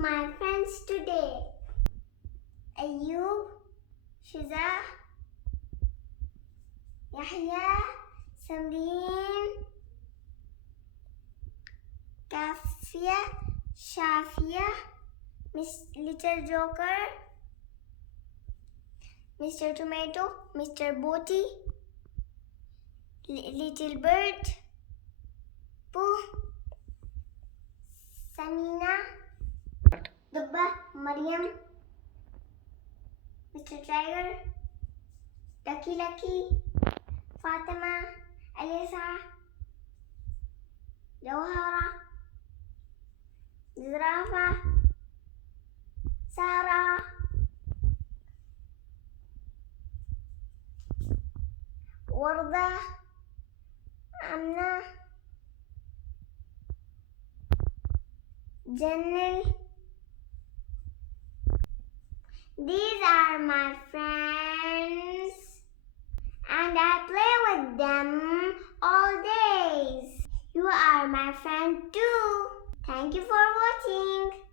my friends today. Ayub, Shiza, Yahya, Samreen, Kafia, Shafia, Miss Little Joker, Mr. Tomato, Mr. Boti, Little Bird, Pooh, Samina, Dubba, Mariam, Mr. Tiger, Ducky Lucky, Fatima, Alisa, Jawhara, Zirafa, Sarah, Warda, Amna, Jannil. These are my friends and I play with them all days. You are my friend too. Thank you for watching.